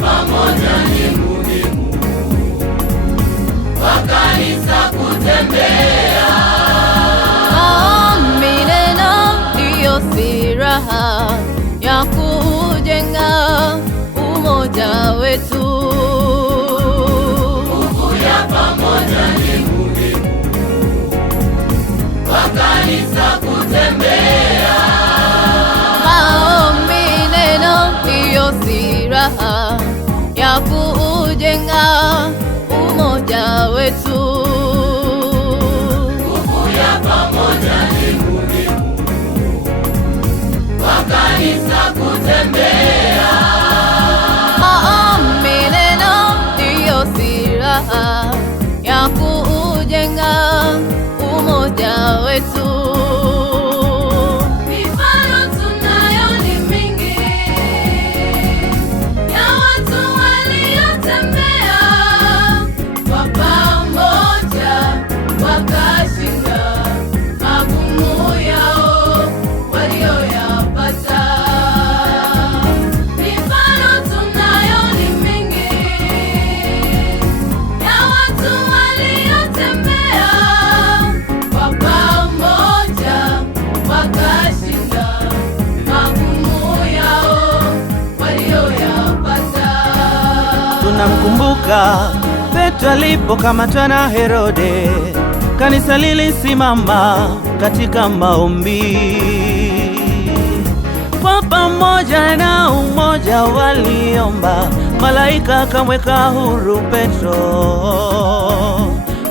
pamoja ni muhimu kwa kanisa kutembea. Maombi neno ndiyo silaha ya kujenga umoja wetu. Nguvu ya pamoja ni muhimu kwa kanisa kutembea. Maombi neno ndiyo silaha ya kujenga umoja wetu. Nguvu ya pamoja ni muhimu kwa kanisa kutembea. Maombi neno ndiyo silaha ya kujenga umoja wetu. Mifano tunayo ni mingi ya watu waliotembea kwa pamoja wakashinda magumu yao walioyapata. Mifano tunayo ni mingi ya watu waliotembea kwa pamoja wakashinda magumu yao walioyapata. Tunamkumbuka Petro alipokamatwa na Herode, kanisa lilisimama katika maombi. Kwa pamoja na umoja waliomba, malaika akamweka huru Petro.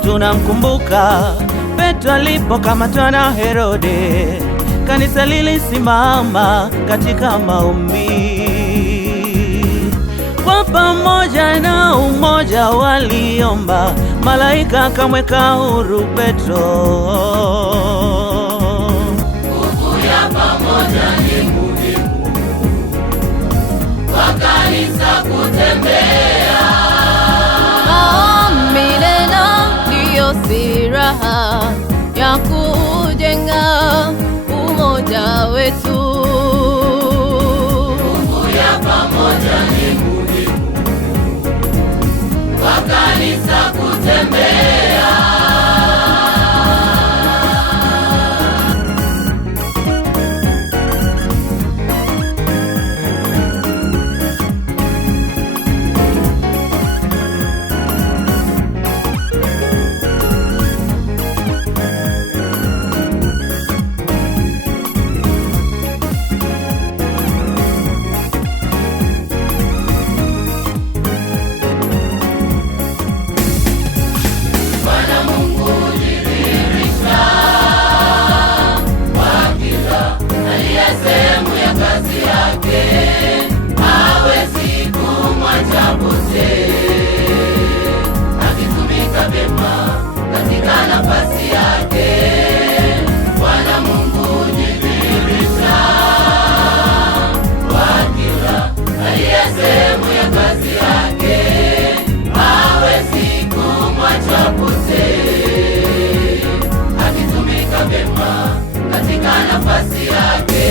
Tunamkumbuka Petro alipokamatwa na Herode, kanisa lilisimama katika maombi. Kwa pamoja na umoja waliomba, malaika akamweka huru Petro. Nguvu ya pamoja ni muhimu kwa kanisa kutembea. Maombi neno ndiyo silaha ya kujenga umoja wetu. Nguvu ya pamoja ni muhimu kwa kanisa kutembea. Bwana Mungu hudhihirisha kwa kila aliye sehemu ya kazi yake, hawezi kumwacha potee, akitumika vyema katika nafasi yake. Bwana Mungu hudhihirisha kwa kila aliye sehemu ya kazi yake, hawezi kumwacha potee, akitumika vyema katika nafasi yake.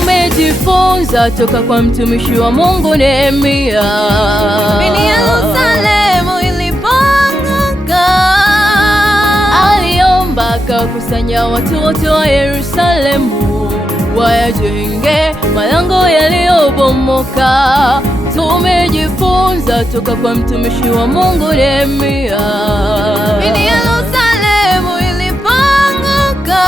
Tumejifunza toka kwa mtumishi wa Mungu Nehemia. Pindi Yerusalemu ilipoanguka, aliomba akakusanya watu wote wa Yerusalemu wayajenge malango yaliyobomoka. Tumejifunza toka kwa mtumishi wa Mungu Nehemia. Pindi Yerusalemu ilipoanguka,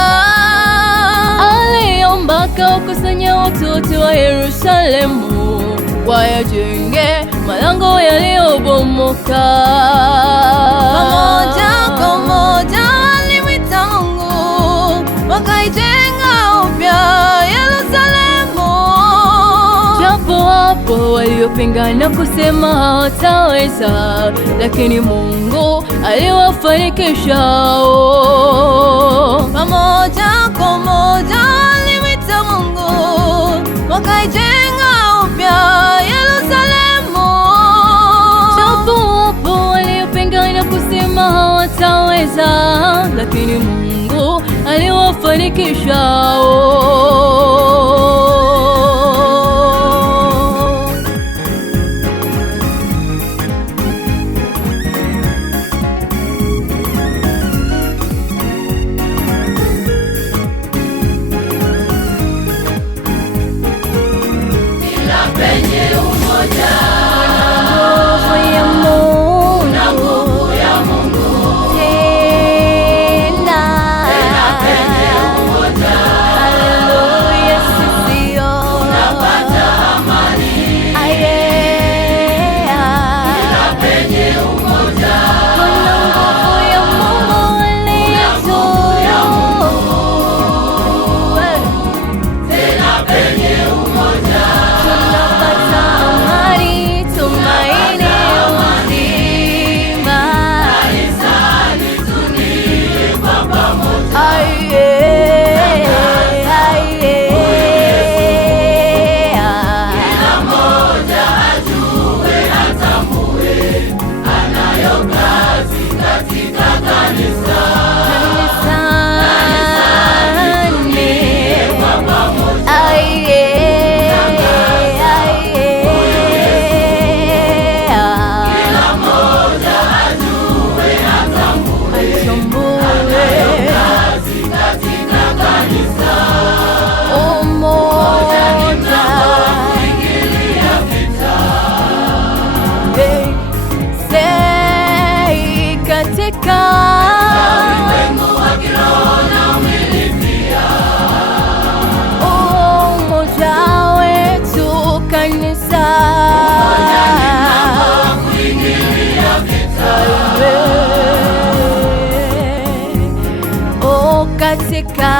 aliomba akakusanya watu wote wa Yerusalemu wayajenge malango yaliyobomoka. Pamoja kwa umoja walimwita Mungu, wakaijenga upya Yerusalemu. Japo wapo waliopingana kusema hawataweza, lakini Mungu aliwafanikisha. Pamoja kwa umoja walimwita Mungu, kufanikishao. penye umoja na nguvu ya Mungu tena penye umoja haleluya sisio tunapata amani penye umoja kuna nguvu ya Mungu aliyetu tena penye umoja tunapata amani, tumaini, uzima. kanisani tunie kwa pamoja kila mmoja ajue atambue anayo kazi katika kanisa kwa pamoja kila mmoja ajue atambue anayo kazi katika kanisa kuingilia vita ulimwengu wa kiroho na mwili pia umoja wetu kanisa kuingilia vita katika